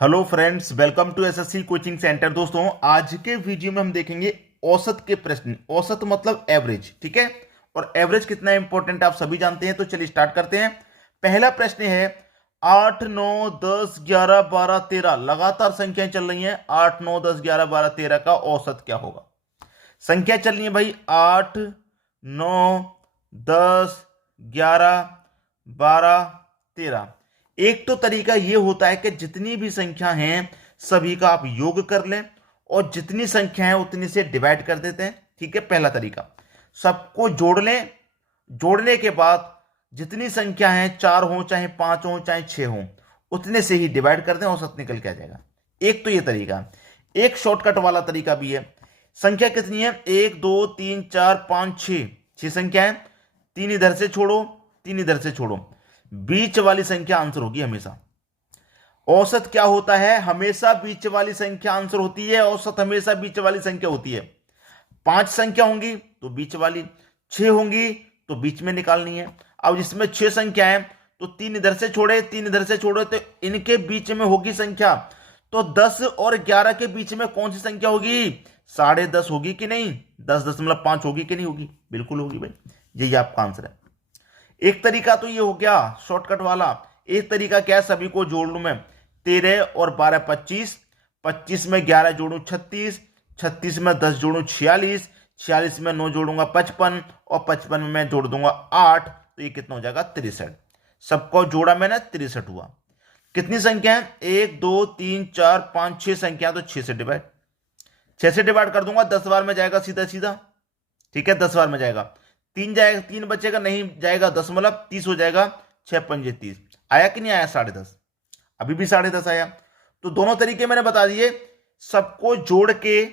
Hello friends, welcome to SSC coaching centre. दोस्तों, आज के वीडियो में हम देखेंगे औसत के प्रश्न। औसत मतलब एवरेज, ठीक है। और एवरेज कितना इंपॉर्टेंट आप सभी जानते हैं। तो चलिए स्टार्ट करते हैं। पहला प्रश्न है 8, 9, 10, 11, 12, 13 लगातार संख्याएं चल रही हैं। 8, 9, 10, 11, 12, 13 का औसत क्या होगा। संख्या चल रही है भाई 8, 9, 10, 11, 12, 13। एक तो तरीका यह होता है कि जितनी भी संख्या हैं सभी का आप योग कर लें और जितनी संख्या है उतनी से डिवाइड कर देते हैं, ठीक है। पहला तरीका, सबको जोड़ लें, जोड़ने के बाद जितनी संख्या है 4 हो चाहे 5 हो चाहे 6 हो उतने से ही डिवाइड कर दें, औसत निकल के आ जाएगा। एक तो यह तरीका। एक शॉर्टकट वाला तरीका भी है। संख्या कितनी है 1, 2, 3, 4, 5, 6 संख्या है। 3 इधर से छोड़ो, 3 इधर से छोड़ो, बीच वाली संख्या आंसर होगी हमेशा। औसत क्या होता है, हमेशा बीच वाली संख्या आंसर होती है। औसत हमेशा बीच वाली संख्या होती है। 5 संख्या होंगी तो बीच वाली, 6 होंगी तो बीच में निकालनी है। अब जिसमें 6 संख्या है तो 3 इधर से छोड़े, 3 इधर से छोड़े तो इनके बीच में होगी संख्या। तो 10 और 11 के बीच में कौन सी संख्या होगी, 10.5 होगी कि नहीं, 10.5 होगी कि नहीं होगी, बिल्कुल होगी भाई। यही आपका आंसर है। एक तरीका तो ये हो गया शॉर्टकट वाला। एक तरीका क्या है, सभी को जोड़ लूं मैं। 13 और 12 25, 25 में 11 जोड़ू 36, 36 में 10 जोड़ू 46, 46 में 9 जोड़ूंगा 55 और 55 में मैं जोड़ दूंगा 8, तो ये कितना हो जाएगा 63। सबको जोड़ा मैंने 63 हुआ। कितनी संख्या है 1, 2, 3, 4, 5, 6 संख्या, तो 6 से डिवाइड, 6 से डिवाइड कर दूंगा। 10 बार में जाएगा सीधा सीधा, ठीक है। 10 बार में जाएगा, 3 जाएगा, 3 बचेगा, नहीं जाएगा 10 मतलब 30 हो जाएगा। 6 पंजे 30 आया कि नहीं आया 10.5, अभी भी 10.5 आया। तो दोनों तरीके मैंने बता दिए। सबको जोड़ के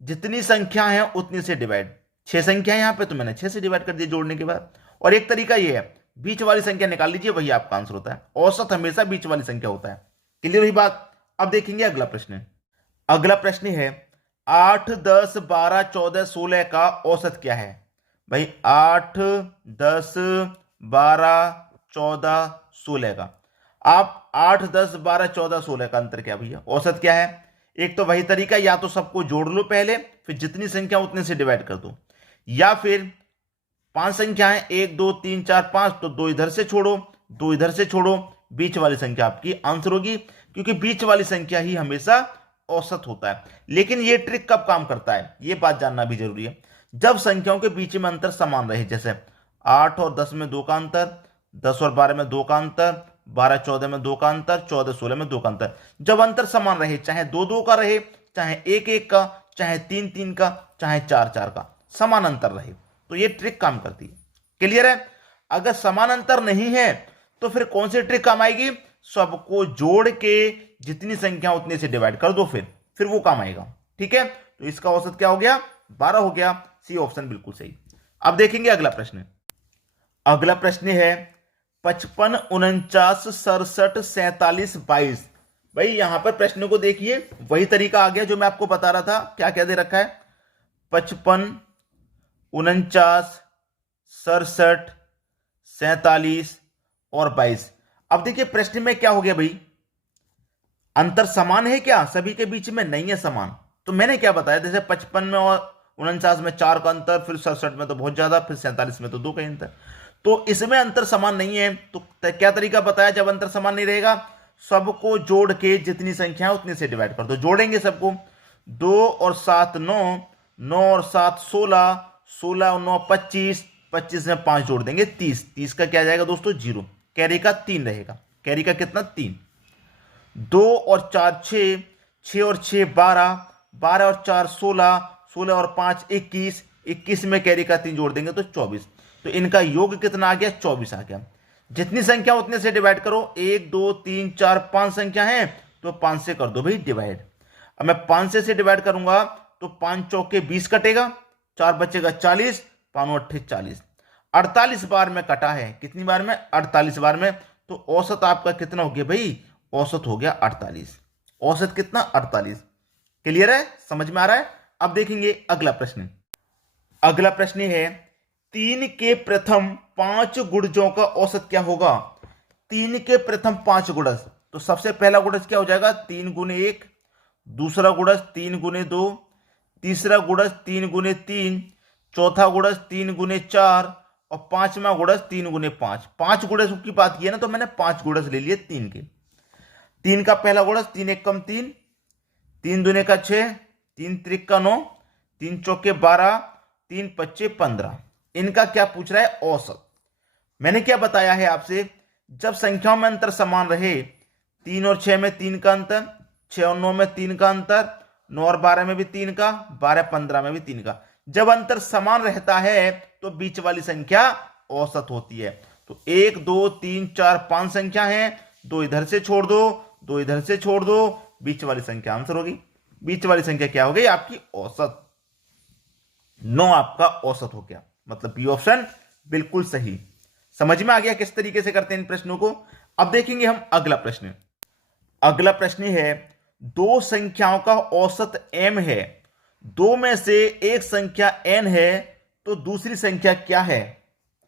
जितनी संख्या है उतनी से डिवाइड। 6 संख्या है यहां पे तो मैंने 6 से डिवाइड कर दिया जोड़ने के बाद। और एक तरीका यह है, बीच वाली संख्या निकाल लीजिए, वही आपका आंसर होता है। औसत हमेशा बीच वाली संख्या होता है। क्लियर हुई बात। अब देखेंगे अगला प्रश्न। अगला प्रश्न है 8, 10, 12, 14, 16 का औसत क्या है। भाई 8, 10, 12, 14, 16 का, आप 8, 10, 12, 14, 16 का अंतर क्या भैया, औसत क्या है। एक तो वही तरीका, या तो सबको जोड़ लो पहले, फिर जितनी संख्या उतने से डिवाइड कर दो, या फिर 5 संख्या है 1, 2, 3, 4, 5, तो 2 इधर से छोड़ो, 2 इधर से छोड़ो, बीच वाली संख्या आपकी आंसर होगी, क्योंकि बीच वाली संख्या ही हमेशा औसत होता है। लेकिन यह ट्रिक कब काम करता है, यह बात जानना भी जरूरी है। जब संख्याओं के बीच में अंतर समान रहे, जैसे 8 और 10 में 2 का अंतर, 10 और 12 में 2 का अंतर, 12, 14 में 2 का अंतर, 14, 16 में 2 का अंतर। जब अंतर समान रहे, चाहे 2, 2 का रहे, चाहे 1, 1 का, चाहे 3, 3 का, चाहे 4, 4 का, समान अंतर रहे, तो ये ट्रिक काम करती है। क्लियर है। अगर समान अंतर नहीं है तो फिर कौन सी ट्रिक काम आएगी, सबको जोड़ के जितनी संख्या उतने से डिवाइड कर दो, फिर वो काम आएगा, ठीक है। तो इसका औसत क्या हो गया, 12 हो गया। सी ऑप्शन बिल्कुल सही। अब देखेंगे अगला प्रश्न। अगला प्रश्न है 55, 49, 67, 47, 22। भाई यहां पर प्रश्न को देखिए, वही तरीका आ गया जो मैं आपको बता रहा था। क्या क्या दे रखा है, 55, 49, 67, 47 और 22। अब देखिए प्रश्न में क्या हो गया भाई, अंतर समान है क्या, सभी के बीच में नहीं है समान। तो मैंने क्या बताया, जैसे 55 में और 49 में 4 का अंतर, फिर 67 में तो बहुत ज्यादा, फिर 47 में तो 2 का अंतर। तो इसमें अंतर समान नहीं है, तो क्या तरीका बताया, जब अंतर समान नहीं रहेगा सबको जोड़ के जितनी संख्या है उतने से डिवाइड कर दो। जोड़ेंगे सबको, 2 और 7 9, 9 और 7 16, 16 और 9 25, 25 में 5 जोड़ देंगे 30, 30 का क्या जाएगा दोस्तों 0, कैरी का 3 रहेगा। कैरी का कितना 3, 2 और 4 6, 6 और 6 12, 12 और 4 16, 16 और 5 21, 21 में कैरी का 3 जोड़ देंगे तो 24। तो इनका योग कितना आ गया, 24 आ गया। जितनी संख्या उतने से डिवाइड करो, 1, 2, 3, 4, 5 संख्या है तो 5 से कर दो भाई डिवाइड। अब मैं 5 से डिवाइड करूंगा तो 5 चौके 20 कटेगा, 4 बचेगा 40, 5 अट्ठे 40, 48 बार में कटा है। कितनी बार में, 48 बार में। तो औसत आपका कितना हो गया भाई, औसत हो गया 48। औसत कितना 48। क्लियर है, समझ में आ रहा है। अब देखेंगे अगला प्रश्न। अगला प्रश्न है 3 के प्रथम 5 गुणजों का औसत क्या होगा। 3 के प्रथम 5 गुणज, तो सबसे पहला गुणज क्या हो जाएगा, 3 गुने 1, दूसरा गुणज 3 गुने 2, तीसरा गुणज 3 गुने 3, चौथा गुणज 3 गुने 4 और पांचवा गुणज 3 गुने 5। 5 गुणज की बात की है ना, तो मैंने 5 गुणज ले लिए 3 के। 3 का पहला गुणज 3 एक कम 3, 3 दूने का 6, 3 त्रिक का 9, 3 चौके 12, 3 पच्चे 15। इनका क्या पूछ रहा है, औसत। मैंने क्या बताया है आपसे, जब संख्याओं में अंतर समान रहे, 3 और 6 में 3 का अंतर, 6 और 9 में 3 का अंतर, 9 और 12 में भी 3 का, 12 15 में भी 3 का, जब अंतर समान रहता है तो बीच वाली संख्या औसत होती है। तो 1 2 3 4 5 संख्या है, 2 इधर से छोड़ दो, 2 इधर से छोड़ दो, बीच वाली संख्या आंसर होगी। बीच वाली संख्या क्या हो गई, आपकी औसत। 9 आपका औसत हो गया, मतलब बी ऑप्शन बिल्कुल सही। समझ में आ गया किस तरीके से करते हैं इन प्रश्नों को। अब देखेंगे हम अगला प्रश्न। अगला प्रश्न है, दो संख्याओं का औसत m है, दो में से एक संख्या n है, तो दूसरी संख्या क्या है।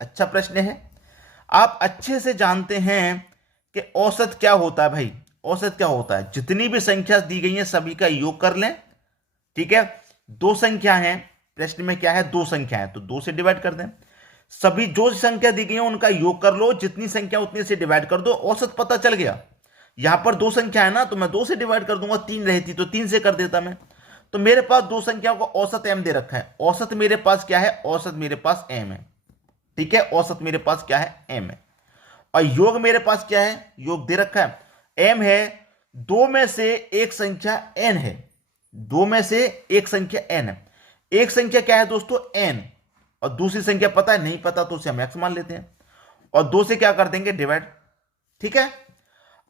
अच्छा प्रश्न है। आप अच्छे से जानते हैं कि औसत क्या होता है भाई। औसत क्या होता है, जितनी भी संख्या दी गई है सभी का योग कर लें। ठीक है, दो संख्या है, प्रश्न में क्या है, दो संख्या है, तो 2 से डिवाइड कर दें। सभी जो संख्या दी गई है उनका योग कर लो, जितनी संख्या उतनी से डिवाइड कर दो, औसत पता चल गया। यहां पर 2 संख्या है ना, तो मैं 2 से डिवाइड कर दूंगा, 3 रहती तो 3 से कर देता मैं। तो मेरे पास दो संख्याओं का औसत m दे रखा है। औसत मेरे पास क्या है, औसत मेरे पास m है। ठीक है, औसत मेरे पास क्या है, m है। और योग मेरे पास क्या है, योग दे रखा है m है। दो में से एक संख्या n है, दो में से एक संख्या n है। एक संख्या क्या है दोस्तों, n, और दूसरी संख्या पता है, नहीं पता तो उसे हम x मान लेते हैं और 2 से क्या कर देंगे, डिवाइड। ठीक है,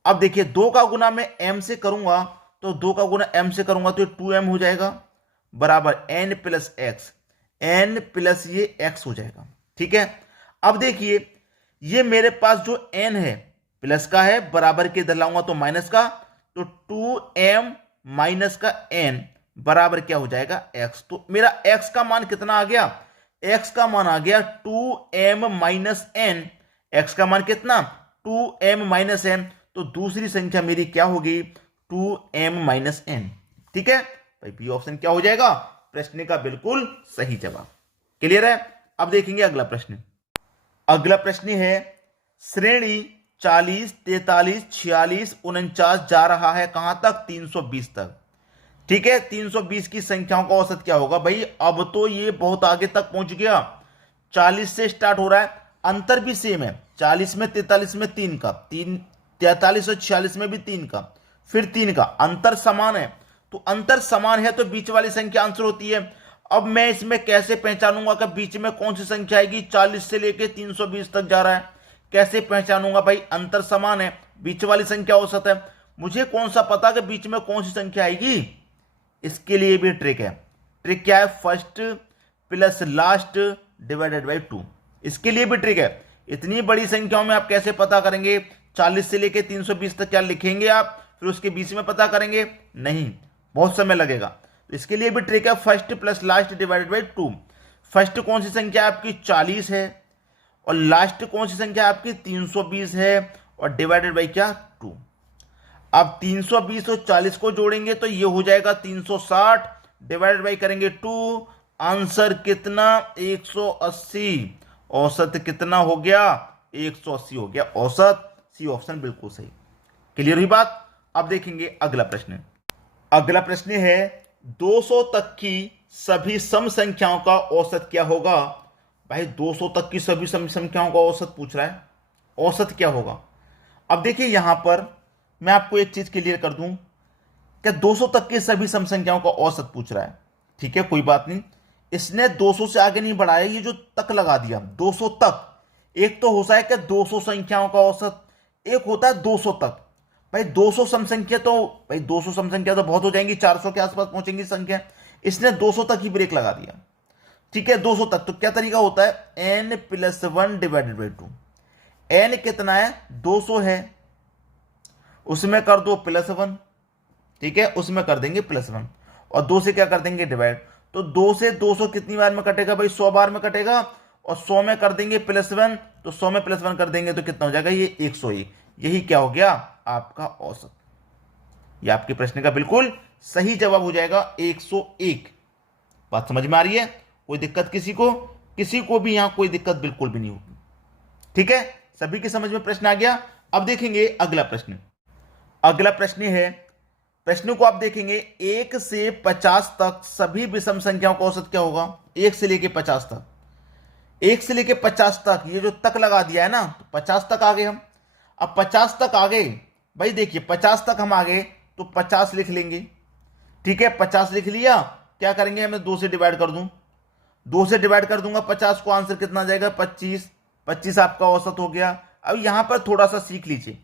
अब देखिए 2 का गुना मैं m से करूंगा, तो 2 का गुना m से करूंगा तो 2m हो जाएगा, बराबर n plus x, n plus ये x हो जाएगा। ठीक है, अब देखिए ये मेरे पास जो n है प्लस का है, बराबर के इधर लाऊंगा तो माइनस का, तो 2m माइनस का n बराबर क्या हो जाएगा, x। तो मेरा x का मान कितना आ गया, x का मान आ गया 2m माइनस n। x का मान कितना, 2m माइनस n। तो दूसरी संख्या मेरी क्या होगी, 2m माइनस n। ठीक है भाई, बी ऑप्शन क्या हो जाएगा, प्रश्न का बिल्कुल सही जवाब। क्लियर है। अब देखेंगे अगला प्रश्न। अगला प्रश्न है, श्रेणी 40 43 46 49 जा रहा है कहां तक, 320 तक। ठीक है, 320 की संख्याओं का औसत क्या होगा भाई। अब तो ये बहुत आगे तक पहुंच गया, 40 से स्टार्ट हो रहा है, अंतर भी सेम है, 40 में 43 में 3 का, 43 और 46 में भी 3 का, फिर 3 का, अंतर समान है। तो अंतर समान है तो बीच वाली संख्या आंसर होती है। अब मैं इसमें कैसे पहचानूंगा कि बीच में कौन सी संख्या आएगी, 40 से लेके 320 तक जा रहा है, कैसे पहचानूंगा भाई, अंतर समान है, बीच वाली संख्या औसत है, मुझे कौन सा पता कि बीच में कौन सी संख्या आएगी। इसके लिए भी ट्रिक है। ट्रिक क्या है, first plus last divided by 2। इसके लिए भी ट्रिक है। इतनी बड़ी संख्याओं में आप कैसे पता करेंगे, 40 से लेके 320 तक क्या लिखेंगे आप, फिर उसके बीच में पता करेंगे, नहीं, बहुत समय लगेगा। तो इसके लिए भी ट्रिक है, first plus last divided by 2। First कौन सी संख्या आपकी 40 है और लास्ट कौन सी संख्या आपकी 320 है और डिवाइडेड बाई क्या, 2। अब 320 और 40 को जोड़ेंगे तो ये हो जाएगा 360, डिवाइडेड बाई करेंगे 2, आंसर कितना, 180। औसत कितना हो गया, 180 हो गया औसत। सी ऑप्शन बिल्कुल सही। क्लियर हुई बात। अब देखेंगे अगला प्रश्न। अगला प्रश्न है, 200 तक की सभी सम संख्याओं का औसत क्या होगा। भाई 200 तक की सभी सम संख्याओं का औसत पूछ रहा है, औसत क्या होगा। अब देखिए यहां पर मैं आपको एक चीज क्लियर कर दूं कि 200 तक की सभी सम संख्याओं का औसत पूछ रहा है। ठीक है, कोई बात नहीं, इसने 200 से आगे नहीं बढ़ाया, ये जो तक लगा दिया 200 तक। एक तो होता है कि 200 संख्याओं का औसत, एक होता है 200 तक। भाई 200 सम संख्या तो, भाई 200 सम संख्या तो बहुत हो जाएंगी, 400 के आसपास पहुंचेंगी संख्या, इसने 200 तक ही ब्रेक लगा दिया। ठीक है, 200 तक। तो क्या तरीका होता है, n plus 1 divided by 2। n कितना है, 200 है, उसमें कर दो प्लस 1। ठीक है, उसमें कर देंगे प्लस 1 और 2 से क्या कर देंगे, डिवाइड। तो 2 से 200 कितनी बार में कटेगा भाई, 100 बार में कटेगा, और 100 में कर देंगे प्लस 1, तो 100 में प्लस 1 कर देंगे तो कितना हो जाएगा, ये 101। यही क्या हो गया, आपका औसत। यह आपके प्रश्न का बिल्कुल सही जवाब हो जाएगा 101। बात समझ में आ रही है? कोई दिक्कत किसी को भी यहां कोई दिक्कत बिल्कुल भी नहीं होगी। ठीक है, सभी के समझ में प्रश्न आ गया। अब देखेंगे अगला प्रश्न। अगला प्रश्न है, प्रश्न को आप देखेंगे 1 से 50 तक सभी विषम संख्याओं का औसत क्या होगा? 1 से लेके 50 तक, 1 से लेके 50 तक, ये जो तक लगा दिया है ना, तो 50 तक आ गए हम। अब 50 तक आ गए भाई, देखिए 50 तक हम आ गए तो 50 लिख लेंगे। ठीक है, 50 लिख लिया, क्या करेंगे, हमें 2 से डिवाइड कर दूं, 2 से डिवाइड कर दूंगा 50 को, आंसर कितना आ जाएगा 25। 25 आपका औसत हो गया। अब यहां पर थोड़ा सा सीख लीजिए,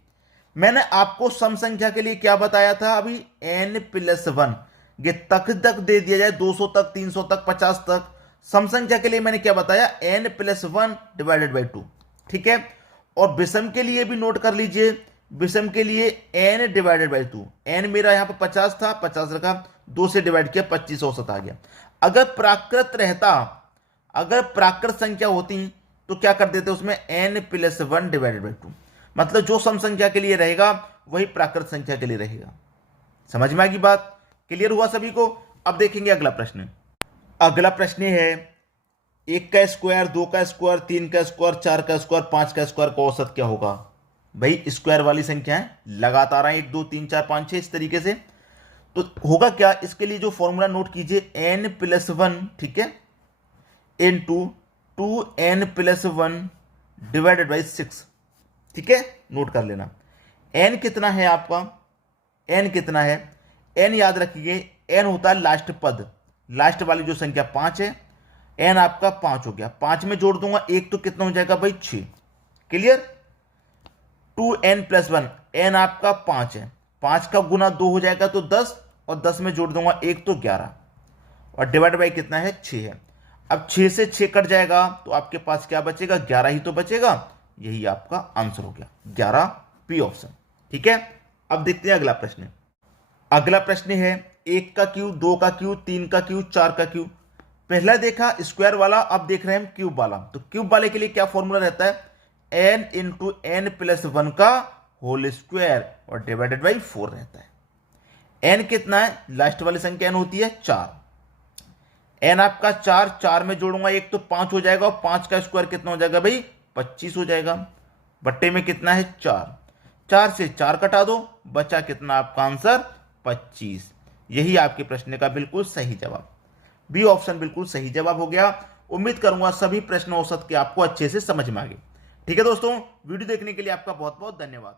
मैंने आपको सम संख्या के लिए क्या बताया था अभी, n+1, ये तक दे दिया जाए 200 तक, 300 तक, 50 तक। सम संख्या के लिए मैंने क्या बताया, n+1 डिवाइडेड बाई 2। ठीक है, और विषम के लिए भी नोट कर लीजिए, विषम के लिए n डिवाइडेड बाई 2। n मेरा यहां पर 50 था, 50 रखा, 2 से डिवाइड किया, 25 औसत आ गया। अगर प्राकृत रहता, अगर प्राकृत संख्या होती तो क्या कर देते उसमें, n+1 डिवाइडेड बाई 2। मतलब जो सम संख्या के लिए रहेगा वही प्राकृत संख्या के लिए रहेगा। समझ में आएगी बात? क्लियर हुआ सभी को? अब देखेंगे अगला प्रश्न। अगला प्रश्न है, 1 का स्क्वायर, 2 का स्क्वायर, 3 का स्क्वायर, 4 का स्क्वायर, 5 का स्क्वायर का औसत क्या होगा? भाई स्क्वायर वाली संख्या है, लगातार 1 2 3 4 5 6 इस तरीके से, तो होगा क्या, इसके लिए जो फॉर्मूला नोट कीजिए, n+1, ठीक है, इनटू 2n+1 डिवाइडेड बाई 6। ठीक है, नोट कर लेना। n कितना है आपका, n कितना है, n याद रखिए, n होता है लास्ट पद, लास्ट वाली जो संख्या 5 है, n आपका 5 हो गया। 5 में जोड़ दूंगा 1 तो कितना हो जाएगा भाई 6। क्लियर? 2n+1, n आपका 5 है, 5 का गुना 2 हो जाएगा तो 10, और 10 में जोड़ दूंगा 1 तो 11, और डिवाइड बाई कितना है 6 है। अब 6 से 6 कट जाएगा तो आपके पास क्या बचेगा, 11 ही तो बचेगा। यही आपका आंसर हो गया, 11 पी ऑप्शन। ठीक है, अब देखते हैं अगला प्रश्न। अगला प्रश्न है, 1 का क्यूब, 2 का क्यूब, 3 का क्यूब, 4 का क्यूब। पहला देखा स्क्वायर वाला, अब देख रहे हैं हम क्यूब वाला। तो क्यूब वाले के लिए क्या फॉर्मूला रहता है, n इंटू n+1 का होल स्क्वायर और डिवाइडेड बाई 4 रहता है। n कितना है, लास्ट वाली संख्या n होती है 4, n आपका 4, 4 में जोड़ूंगा 1 तो 5 हो जाएगा, और 5 का स्क्वायर कितना हो जाएगा भाई 25 हो जाएगा। बट्टे में कितना है 4, 4 से 4 कटा दो, बचा कितना आपका आंसर 25। यही आपके प्रश्न का बिल्कुल सही जवाब, बी ऑप्शन बिल्कुल सही जवाब हो गया। उम्मीद करूंगा सभी प्रश्न औसत के आपको अच्छे से समझ में आ गए। ठीक है दोस्तों, वीडियो देखने के लिए आपका बहुत बहुत धन्यवाद।